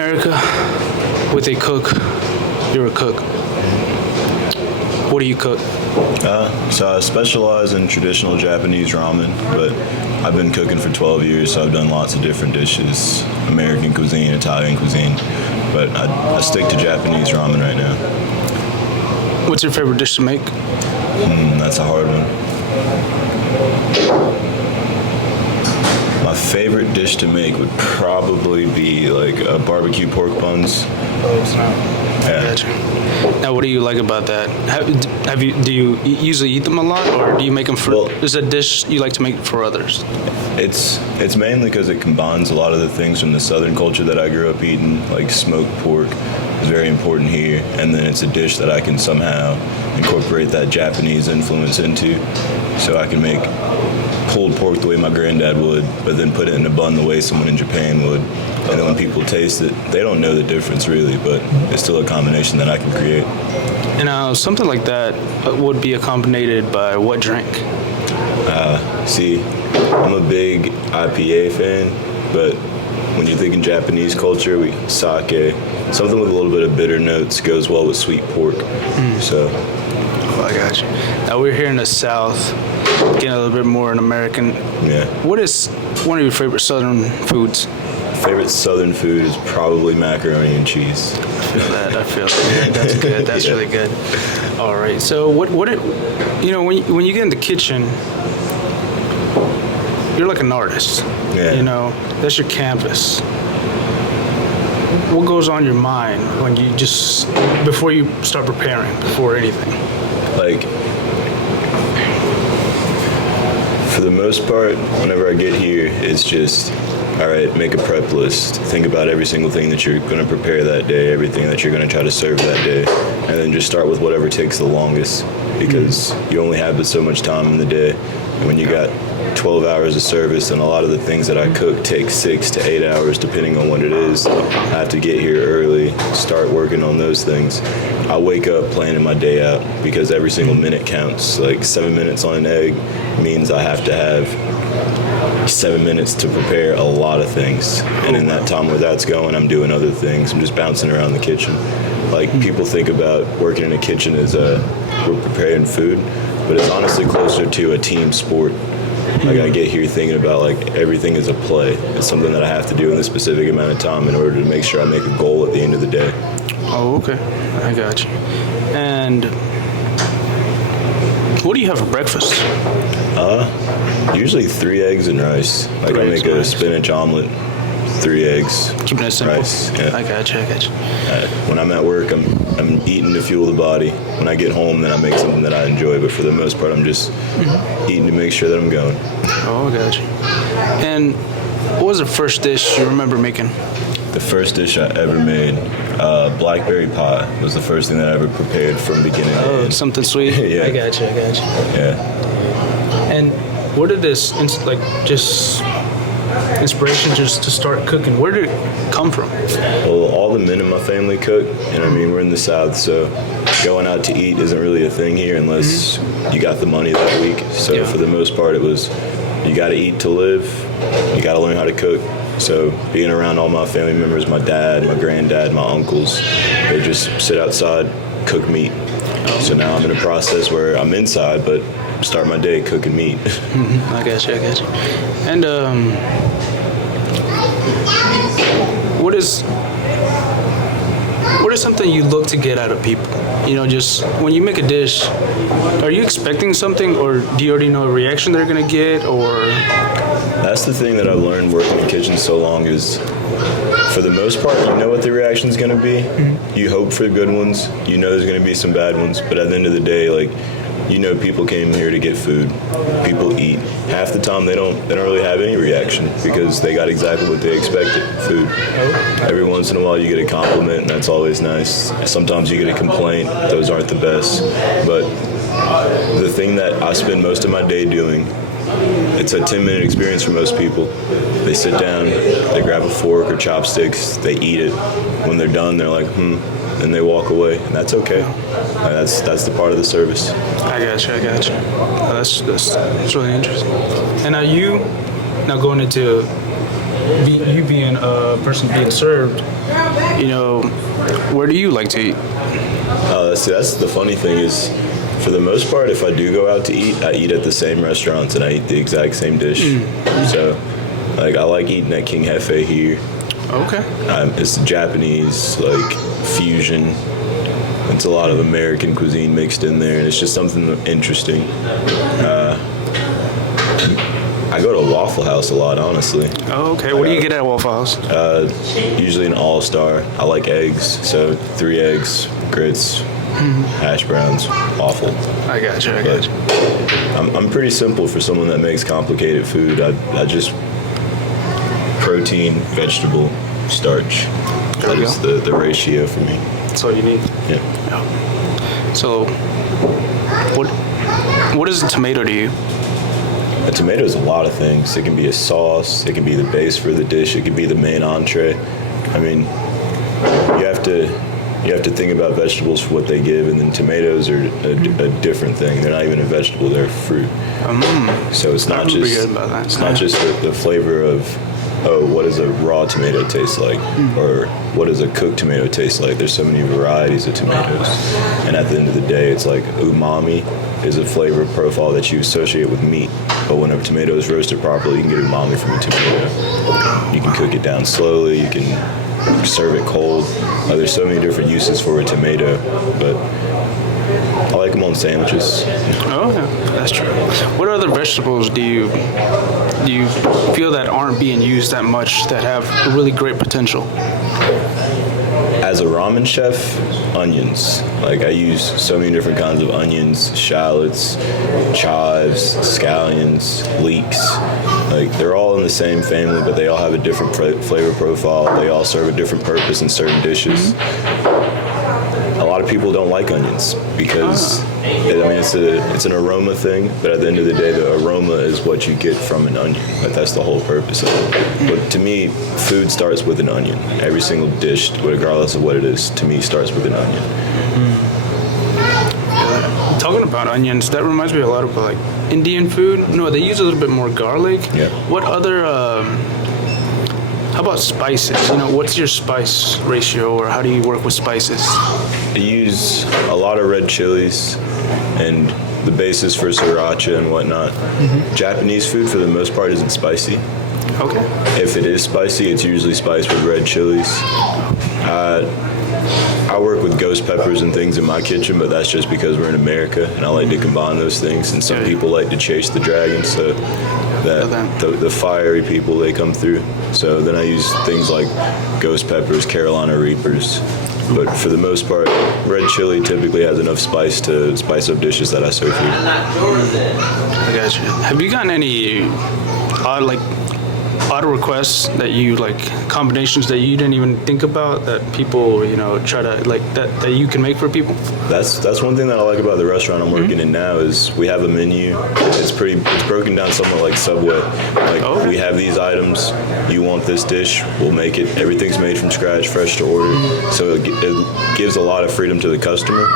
America with a cook. You're a cook. What do you cook? So I specialize in traditional Japanese ramen, but I've been cooking for 12 years, so I've done lots of different dishes, American cuisine, Italian cuisine, but I stick to Japanese ramen right now. What's your favorite dish to make? That's a hard one. My favorite dish to make would probably be like barbecue pork buns. Oh, snap. Yeah. Gotcha. Now, what do you like about that? Do you usually eat them a lot, or do you make them for? Well, is a dish you like to make for others? It's mainly because it combines a lot of the things from the Southern culture that I grew up eating, like smoked pork is very important here, and then it's a dish that I can somehow incorporate that Japanese influence into, so I can make pulled pork the way my granddad would, but then put it in a bun the way someone in Japan would. And then when people taste it, they don't know the difference really, but it's still a combination that I can create. And something like that would be accompanied by what drink? See, I'm a big IPA fan, but when you're thinking Japanese culture, sake, something with a little bit of bitter notes goes well with sweet pork. So. Oh, I got you. Now we're here in the South, getting a little bit more an American. Yeah. What is one of your favorite Southern foods? Favorite Southern food is probably macaroni and cheese. I feel that. That's good. That's Yeah. really good. All right. So when you get in the kitchen, you're like an artist. Yeah. You know, that's your canvas. What goes on your mind when you before you start preparing, before anything? Like, for the most part, whenever I get here, it's just, all right, make a prep list. Think about every single thing that you're going to prepare that day, everything that you're going to try to serve that day, and then just start with whatever takes the longest, because you only have but so much time in the day. And when you got 12 hours of service, and a lot of the things that I cook take 6 to 8 hours depending on what it is. I have to get here early, start working on those things. I wake up planning my day out because every single minute counts. Like 7 minutes on an egg means I have to have 7 minutes to prepare a lot of things. And in that time where that's going, I'm doing other things. I'm just bouncing around the kitchen. Like, people think about working in a kitchen as we're preparing food, but it's honestly closer to a team sport. Like, I get here thinking about, like, everything is a play. It's something that I have to do in a specific amount of time in order to make sure I make a goal at the end of the day. Oh, okay. I got you. And what do you have for breakfast? Usually 3 eggs and rice. Like, I make a spinach omelet, 3 eggs, Keeping it simple. rice. Yeah. I got you. When I'm at work, I'm eating to fuel the body. When I get home, then I make something that I enjoy. But for the most part, I'm just eating to make sure that I'm going. Oh, I got you. And what was the first dish you remember making? The first dish I ever made, blackberry pie, was the first thing that I ever prepared from beginning to Oh, end. something sweet? Yeah. I got you. Yeah. And where did this, inspiration just to start cooking, where did it come from? Well, all the men in my family cook, and I mean, we're in the South, so going out to eat isn't really a thing here unless you got the money that week. So Yeah. for the most part, it was, you got to eat to live, you got to learn how to cook. So being around all my family members, my dad, my granddad, my uncles, they just sit outside, cook meat. So now I'm in a process where I'm inside, but start my day cooking meat. I got you. And what is something you look to get out of people? You know, just when you make a dish, are you expecting something, or do you already know a reaction they're gonna get, or? That's the thing that I learned working in the kitchen so long is, for the most part, you know what the reaction's going to be. You hope for good ones. You know there's going to be some bad ones. But at the end of the day, like, you know, people came here to get food. People eat. Half the time they don't really have any reaction because they got exactly what they expected, food. Every once in a while you get a compliment, and that's always nice. Sometimes you get a complaint. Those aren't the best. But the thing that I spend most of my day doing, it's a 10-minute experience for most people. They sit down, they grab a fork or chopsticks, they eat it. When they're done, they're like, and they walk away, and that's okay. That's the part of the service. I got you. Oh, that's really interesting. And are you now going into you being a person being served, where do you like to eat? That's the funny thing is, for the most part, if I do go out to eat, I eat at the same restaurants and I eat the exact same dish. So, like, I like eating at King Hefe here. Okay. It's Japanese, like, fusion. It's a lot of American cuisine mixed in there, and it's just something interesting. I go to Waffle House a lot, honestly. Oh, okay. What do you get at Waffle House? Usually an all-star. I like eggs, so 3 eggs, grits, hash browns, waffle. I got you. I'm pretty simple for someone that makes complicated food. I just protein, vegetable, starch. That is the ratio for me. That's all you need. Yeah. So, what is a tomato to you? A tomato is a lot of things. It can be a sauce. It can be the base for the dish. It can be the main entree. I mean, you have to think about vegetables for what they give, and then tomatoes are a different thing. They're not even a vegetable; they're a fruit. So it's not just the flavor of, oh, what does a raw tomato taste like, or what does a cooked tomato taste like. There's so many varieties of tomatoes, and at the end of the day, it's like umami is a flavor profile that you associate with meat. But when a tomato is roasted properly, you can get umami from a tomato. You can cook it down slowly. You can serve it cold. There's so many different uses for a tomato, but I like them on sandwiches. Oh, yeah, that's true. What other vegetables do you feel that aren't being used that much that have really great potential? As a ramen chef, onions. Like, I use so many different kinds of onions, shallots, chives, scallions, leeks. Like, they're all in the same family, but they all have a different flavor profile. They all serve a different purpose in certain dishes. A lot of people don't like onions because, it's an aroma thing, but at the end of the day, the aroma is what you get from an onion. Like, that's the whole purpose of it. But to me, food starts with an onion. Every single dish, regardless of what it is, to me, starts with an onion. Talking about onions, that reminds me a lot of like Indian food. No, they use a little bit more garlic. Yeah. What other? How about spices? What's your spice ratio, or how do you work with spices? I use a lot of red chilies and the basis for sriracha and whatnot. Japanese food, for the most part, isn't spicy. Okay. If it is spicy, it's usually spiced with red chilies. I work with ghost peppers and things in my kitchen, but that's just because we're in America, and I like to combine those things. And some people like to chase the dragon, so that the fiery people, they come through. So then I use things like ghost peppers, Carolina Reapers. But for the most part, red chili typically has enough spice to spice up dishes that I serve here. I got you. Have you gotten any odd requests that you combinations that you didn't even think about that people try to that you can make for people? That's one thing that I like about the restaurant I'm working in now is we have a menu. It's broken down somewhat like Subway. We have these items. You want this dish, we'll make it. Everything's made from scratch, fresh to order. So it gives a lot of freedom to the customer.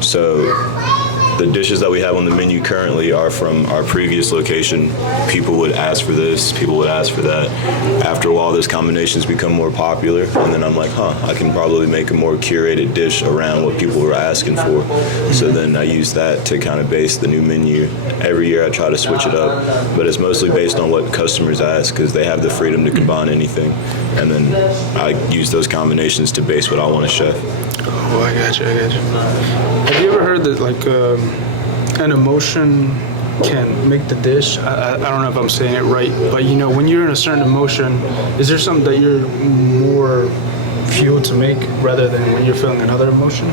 So the dishes that we have on the menu currently are from our previous location. People would ask for this, people would ask for that. After a while, those combinations become more popular, and then I'm like, I can probably make a more curated dish around what people were asking for. So then I use that to kind of base the new menu. Every year I try to switch it up, but it's mostly based on what customers ask because they have the freedom to combine anything. And then I use those combinations to base what I want to chef. Oh, I got you. Have you ever heard that an emotion can make the dish? I don't know if I'm saying it right, but when you're in a certain emotion, is there something that you're more fueled to make rather than when you're feeling another emotion?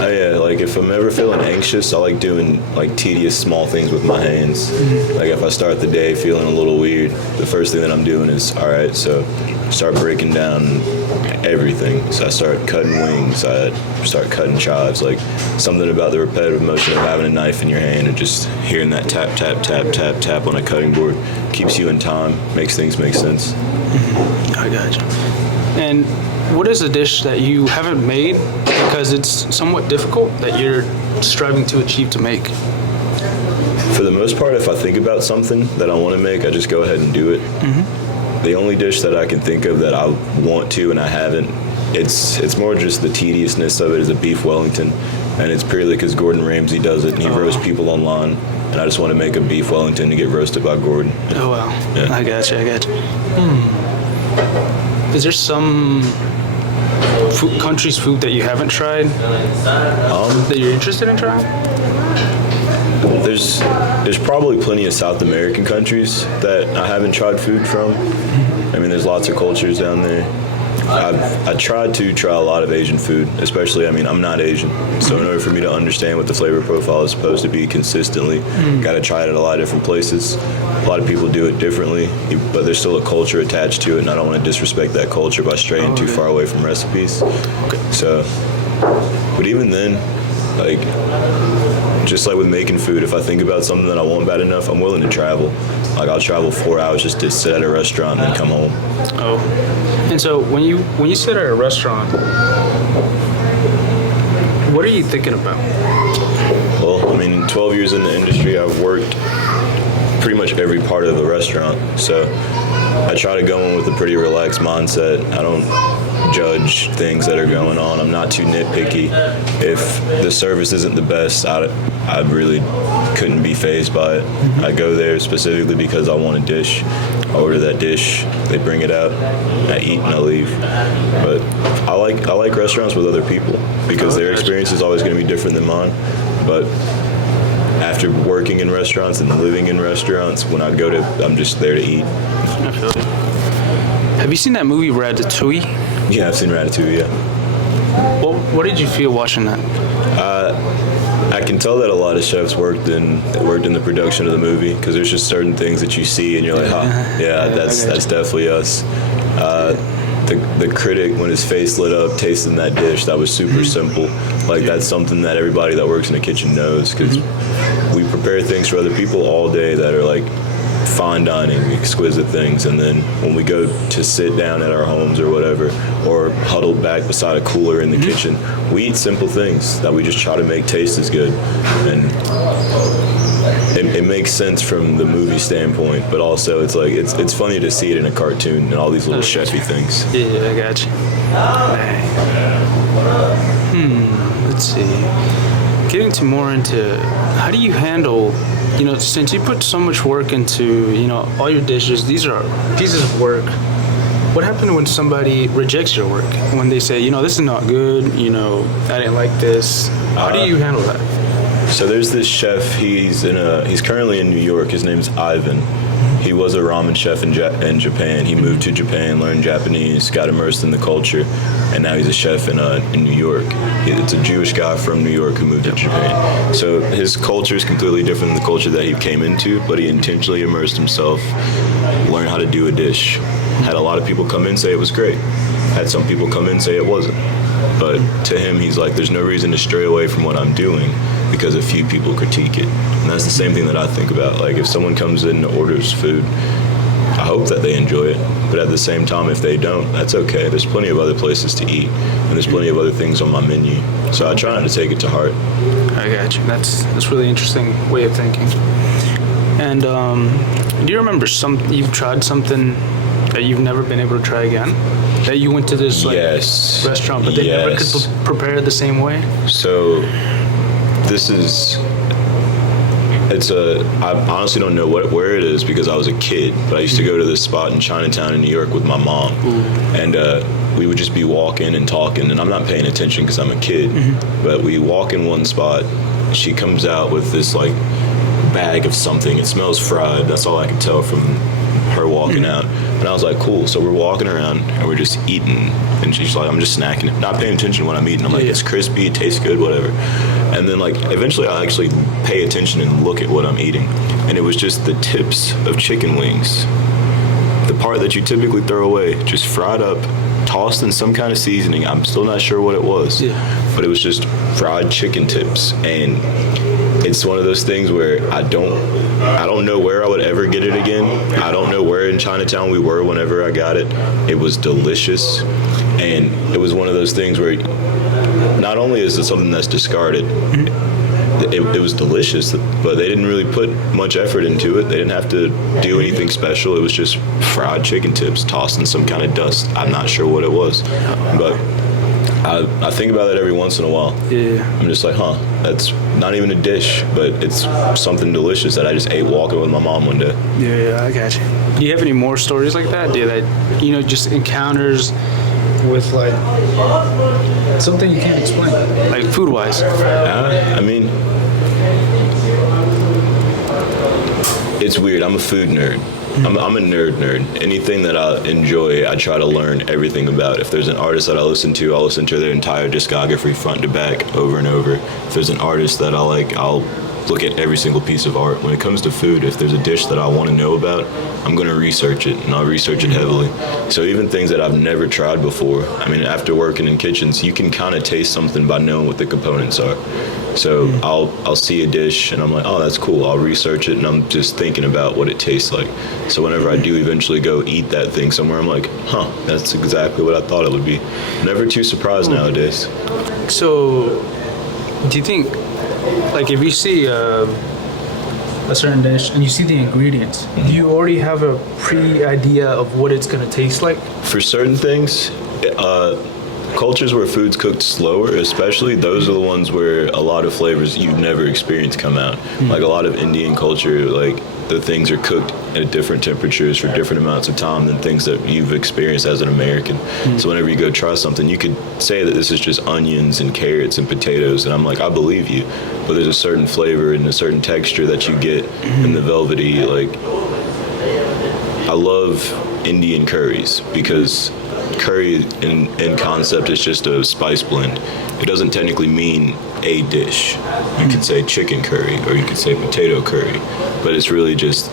Oh yeah, if I'm ever feeling anxious, I like doing tedious small things with my hands. If I start the day feeling a little weird, the first thing that I'm doing is, all right, so start breaking down everything. So I start cutting wings, I start cutting chives, something about the repetitive motion of having a knife in your hand and just hearing that tap, tap, tap, tap, tap on a cutting board keeps you in time, makes things make sense. I got you. And what is a dish that you haven't made because it's somewhat difficult that you're striving to achieve to make? For the most part, if I think about something that I want to make, I just go ahead and do it. The only dish that I can think of that I want to and I haven't, it's more just the tediousness of it, is a beef Wellington, and it's purely because Gordon Ramsay does it and he roasts people online, and I just want to make a beef Wellington to get roasted by Gordon. Oh wow. Yeah. I got you. Is there some country's food that you haven't tried that you're interested in trying? There's probably plenty of South American countries that I haven't tried food from. I mean, there's lots of cultures down there. I tried to try a lot of Asian food, especially, I mean, I'm not Asian. So in order for me to understand what the flavor profile is supposed to be consistently, got to try it at a lot of different places. A lot of people do it differently, but there's still a culture attached to it, and I don't want to disrespect that culture by straying too far away from recipes. So, but even then, like, just like with making food, if I think about something that I want bad enough, I'm willing to travel. Like, I'll travel 4 hours just to sit at a restaurant and then come home. Oh. And so when you sit at a restaurant, what are you thinking about? Well, I mean, 12 years in the industry, I've worked pretty much every part of the restaurant. So I try to go in with a pretty relaxed mindset. I don't judge things that are going on. I'm not too nitpicky. If the service isn't the best, I really couldn't be fazed by it. I go there specifically because I want a dish. I order that dish, they bring it out, I eat and I leave. But I like restaurants with other people because their experience is always going to be different than mine. But after working in restaurants and living in restaurants, when I go to, I'm just there to eat. I feel you. Have you seen that movie Ratatouille? Yeah, I've seen Ratatouille, yeah. What did you feel watching that? I can tell that a lot of chefs worked in the production of the movie because there's just certain things that you see and you're like, that's definitely us. The critic, when his face lit up tasting that dish, that was super simple. Like, that's something that everybody that works in the kitchen knows, because we prepare things for other people all day that are like fine dining, exquisite things, and then when we go to sit down at our homes or whatever, or huddled back beside a cooler in the kitchen, we eat simple things that we just try to make taste as good. And it makes sense from the movie standpoint, but also it's like it's funny to see it in a cartoon and all these little chefy things. Yeah, I got you. Let's see. Getting to more into how do you handle, since you put so much work into, all your dishes, these are pieces of work. What happened when somebody rejects your work? When they say, this is not good, I didn't like this. How do you handle that? So there's this chef, he's currently in New York, his name's Ivan. He was a ramen chef in Japan. He moved to Japan, learned Japanese, got immersed in the culture, and now he's a chef in New York. It's a Jewish guy from New York who moved to Japan. So his culture is completely different than the culture that he came into, but he intentionally immersed himself, learned how to do a dish. Had a lot of people come in say it was great. Had some people come in say it wasn't. But to him, he's like, there's no reason to stray away from what I'm doing because a few people critique it. And that's the same thing that I think about. Like, if someone comes in and orders food, I hope that they enjoy it. But at the same time, if they don't, that's okay. There's plenty of other places to eat, and there's plenty of other things on my menu. So I try not to take it to heart. I got you. That's really interesting way of thinking. And do you remember you've tried something that you've never been able to try again? That you went to this restaurant, but they never could prepare it the same way? So I honestly don't know where it is because I was a kid, but I used to go to this spot in Chinatown in New York with my mom. And we would just be walking and talking, and I'm not paying attention because I'm a kid, but we walk in one spot, she comes out with this like bag of something. It smells fried. That's all I could tell from her walking out. And I was like, cool. So we're walking around and we're just eating, and she's like, I'm just snacking, not paying attention to what I'm eating. I'm like, it's crispy, it tastes good, whatever. And then like eventually I actually pay attention and look at what I'm eating, and it was just the tips of chicken wings, the part that you typically throw away, just fried up, tossed in some kind of seasoning. I'm still not sure what it was, but it was just fried chicken tips. And it's one of those things where I don't know where I would ever get it again. I don't know where in Chinatown we were whenever I got it. It was delicious, and it was one of those things where not only is it something that's discarded, it was delicious, but they didn't really put much effort into it. They didn't have to do anything special. It was just fried chicken tips tossed in some kind of dust. I'm not sure what it was, but I think about it every once in a while. Yeah. I'm just like, that's not even a dish, but it's something delicious that I just ate walking with my mom one day. Yeah, I got you. Do you have any more stories like that? Do you, that, just encounters with like something you can't explain, like food-wise? I mean, it's weird. I'm a food nerd. I'm a nerd. Anything that I enjoy, I try to learn everything about. If there's an artist that I listen to, I'll listen to their entire discography front to back, over and over. If there's an artist that I like, I'll look at every single piece of art. When it comes to food, if there's a dish that I want to know about, I'm going to research it, and I'll research it heavily. So even things that I've never tried before, I mean, after working in kitchens, you can kind of taste something by knowing what the components are. So I'll see a dish, and I'm like, oh, that's cool. I'll research it, and I'm just thinking about what it tastes like. So whenever I do eventually go eat that thing somewhere, I'm like, that's exactly what I thought it would be. Never too surprised nowadays. So, do you think, like, if you see a certain dish and you see the ingredients, do you already have a pre-idea of what it's going to taste like? For certain things, cultures where food's cooked slower, especially, those are the ones where a lot of flavors you've never experienced come out. Like a lot of Indian culture, like the things are cooked at different temperatures for different amounts of time than things that you've experienced as an American. So whenever you go try something, you could say that this is just onions and carrots and potatoes, and I'm like, I believe you, but there's a certain flavor and a certain texture that you get in the velvety. Like, I love Indian curries because curry in concept is just a spice blend. It doesn't technically mean a dish. You could say chicken curry or you could say potato curry, but it's really just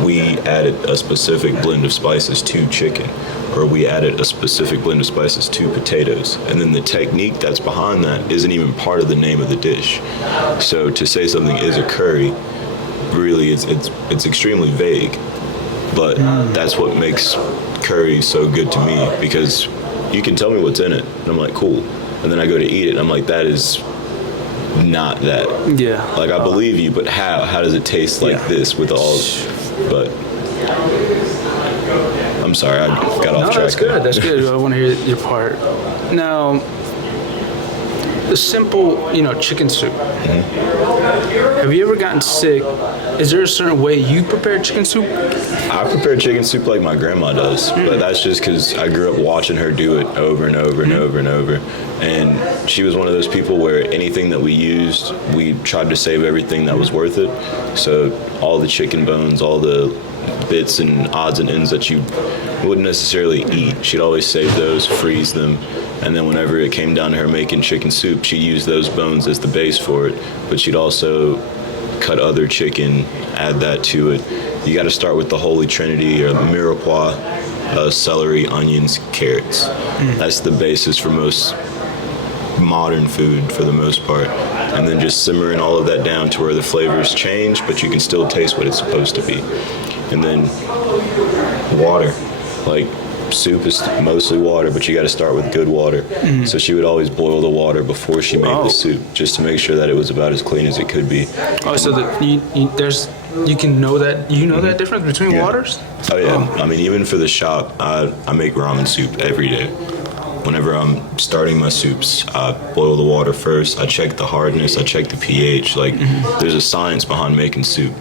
we added a specific blend of spices to chicken, or we added a specific blend of spices to potatoes, and then the technique that's behind that isn't even part of the name of the dish. So to say something is a curry, really it's extremely vague, but that's what makes curry so good to me, because you can tell me what's in it and I'm like, cool, and then I go to eat it and I'm like, that is not that. Yeah. Like, I believe you, but how does it taste like this with all? But I'm sorry, I got off track. That's good. That's good. I want to hear your part. Now, the simple, chicken soup. Have you ever gotten sick? Is there a certain way you prepare chicken soup? I prepare chicken soup like my grandma does, but that's just because I grew up watching her do it over and over and over and over. And she was one of those people where anything that we used, we tried to save everything that was worth it. So all the chicken bones, all the bits and odds and ends that you wouldn't necessarily eat, she'd always save those, freeze them, and then whenever it came down to her making chicken soup, she'd use those bones as the base for it, but she'd also cut other chicken, add that to it. You got to start with the Holy Trinity, or mirepoix, celery, onions, carrots. That's the basis for most modern food for the most part, and then just simmering all of that down to where the flavors change, but you can still taste what it's supposed to be. And then water, like soup is mostly water, but you got to start with good water. So she would always boil the water before she made the soup, just to make sure that it was about as clean as it could be. Oh, so you can know that that difference between waters? Oh yeah. I mean, even for the shop, I make ramen soup every day. Whenever I'm starting my soups, I boil the water first. I check the hardness. I check the pH. Like, there's a science behind making soup.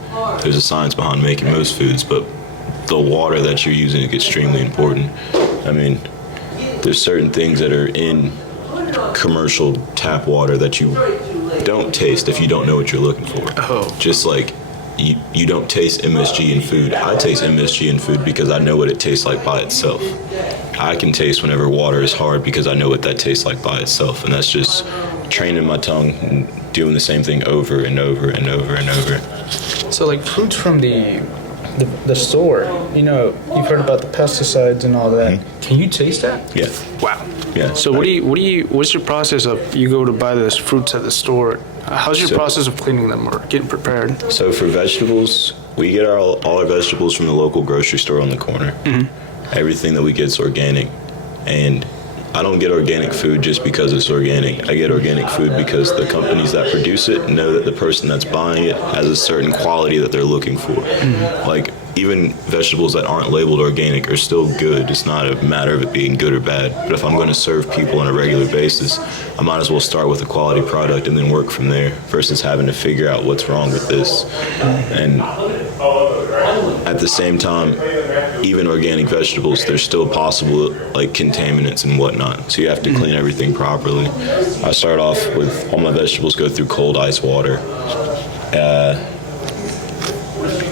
There's a science behind making most foods, but the water that you're using is extremely important. I mean, there's certain things that are in commercial tap water that you don't taste if you don't know what you're looking for. Oh. Just like you don't taste MSG in food. I taste MSG in food because I know what it tastes like by itself. I can taste whenever water is hard because I know what that tastes like by itself, and that's just training my tongue and doing the same thing over and over and over and over. So, like, fruits from the store, you've heard about the pesticides and all that. Can you taste that? Yeah. Wow. Yeah. So what's your process of, you go to buy those fruits at the store? How's your process of cleaning them or getting prepared? So for vegetables, we get all our vegetables from the local grocery store on the corner. Everything that we get is organic, and I don't get organic food just because it's organic. I get organic food because the companies that produce it know that the person that's buying it has a certain quality that they're looking for. Like, even vegetables that aren't labeled organic are still good. It's not a matter of it being good or bad. But if I'm going to serve people on a regular basis, I might as well start with a quality product and then work from there versus having to figure out what's wrong with this. And at the same time, even organic vegetables, there's still possible like contaminants and whatnot. So you have to clean everything properly. I start off with all my vegetables go through cold ice water.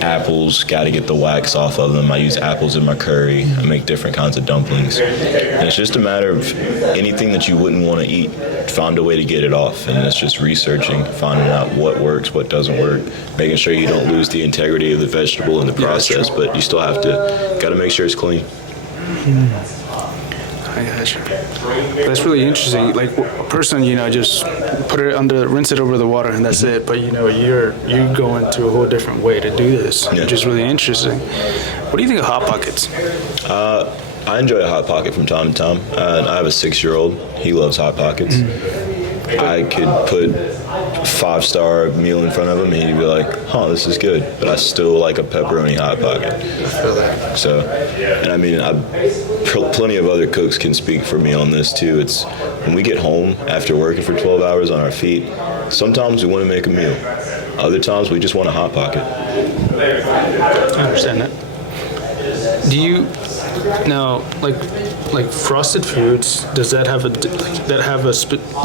Apples, got to get the wax off of them. I use apples in my curry. I make different kinds of dumplings. And it's just a matter of anything that you wouldn't want to eat, find a way to get it off. And it's just researching, finding out what works, what doesn't work, making sure you don't lose the integrity of the vegetable in the process, but you still got to make sure it's clean. I gotcha. That's really interesting. Like a person, just put it rinse it over the water, and that's it. But you're going to a whole different way to do this, which is really interesting. What do you think of Hot Pockets? I enjoy a Hot Pocket from time to time. I have a 6-year-old. He loves Hot Pockets. I could put a 5-star meal in front of him and he'd be like, this is good. But I still like a pepperoni Hot Pocket. I feel that. So, and I mean, plenty of other cooks can speak for me on this too. It's when we get home after working for 12 hours on our feet, sometimes we want to make a meal. Other times we just want a Hot Pocket. I understand that. Do you now like frosted foods? Does that have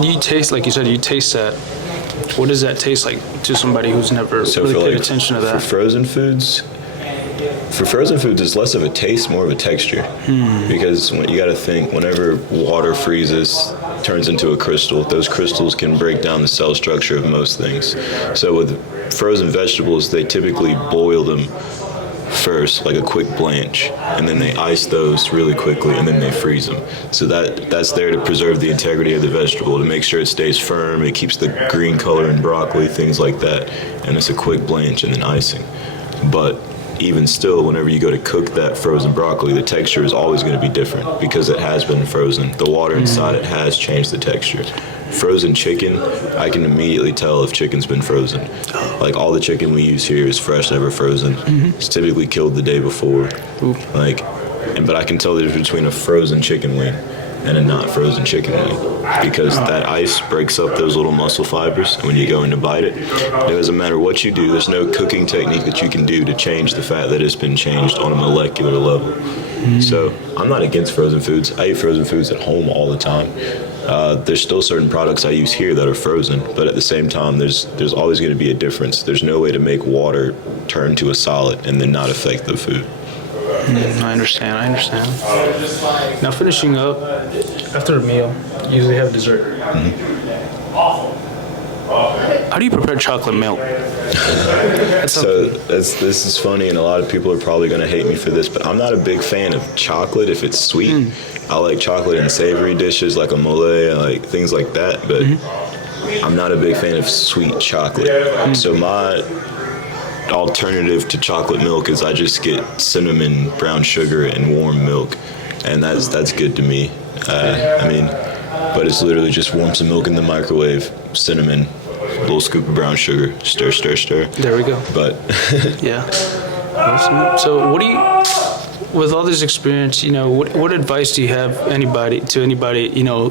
you taste, like you said, you taste that? What does that taste like to somebody who's never really paid attention to that? For frozen foods, it's less of a taste, more of a texture. Because you got to think, whenever water freezes, turns into a crystal, those crystals can break down the cell structure of most things. So with frozen vegetables, they typically boil them first, like a quick blanch, and then they ice those really quickly, and then they freeze them. So that's there to preserve the integrity of the vegetable, to make sure it stays firm, it keeps the green color in broccoli, things like that. And it's a quick blanch and then icing. But even still, whenever you go to cook that frozen broccoli, the texture is always going to be different because it has been frozen. The water inside it has changed the texture. Frozen chicken, I can immediately tell if chicken's been frozen. Like, all the chicken we use here is fresh, never frozen. It's typically killed the day before. But I can tell the difference between a frozen chicken wing and a not frozen chicken wing, because that ice breaks up those little muscle fibers, and when you go in to bite it, it doesn't matter what you do, there's no cooking technique that you can do to change the fact that it's been changed on a molecular level. So I'm not against frozen foods. I eat frozen foods at home all the time. There's still certain products I use here that are frozen, but at the same time, there's always going to be a difference. There's no way to make water turn to a solid and then not affect the food. I understand. Now, finishing up, after a meal, you usually have dessert. How do you prepare chocolate milk? So this is funny, and a lot of people are probably going to hate me for this, but I'm not a big fan of chocolate if it's sweet. I like chocolate in savory dishes like a mole, I like things like that, but I'm not a big fan of sweet chocolate. So my alternative to chocolate milk is I just get cinnamon, brown sugar, and warm milk, and that's good to me. But it's literally just warm some milk in the microwave, cinnamon, a little scoop of brown sugar, stir. There we go. But yeah. Awesome. So with all this experience, what advice do you have anybody,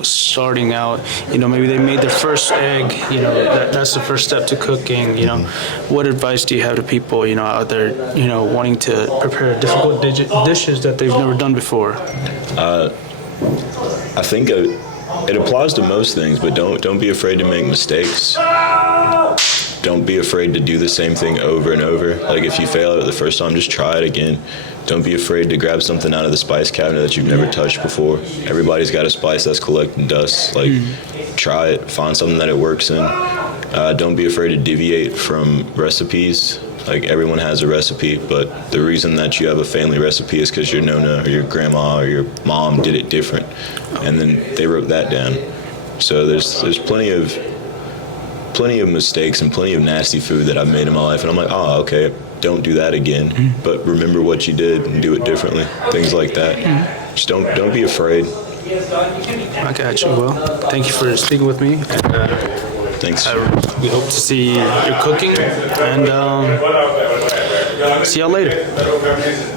starting out, maybe they made their first egg, that's the first step to cooking, what advice do you have to people, out there, wanting to prepare difficult dishes that they've never done before? I think it applies to most things, but don't be afraid to make mistakes. Don't be afraid to do the same thing over and over. Like, if you fail at it the first time, just try it again. Don't be afraid to grab something out of the spice cabinet that you've never touched before. Everybody's got a spice that's collecting dust. Like, try it. Find something that it works in. Don't be afraid to deviate from recipes. Like, everyone has a recipe, but the reason that you have a family recipe is because your nonna or your grandma or your mom did it different, and then they wrote that down. So there's plenty of mistakes and plenty of nasty food that I've made in my life, and I'm like, okay, don't do that again, but remember what you did and do it differently, things like that. Just don't be afraid. I got you. Well, thank you for speaking with me. And, Thanks. we hope to see your cooking, and see y'all later.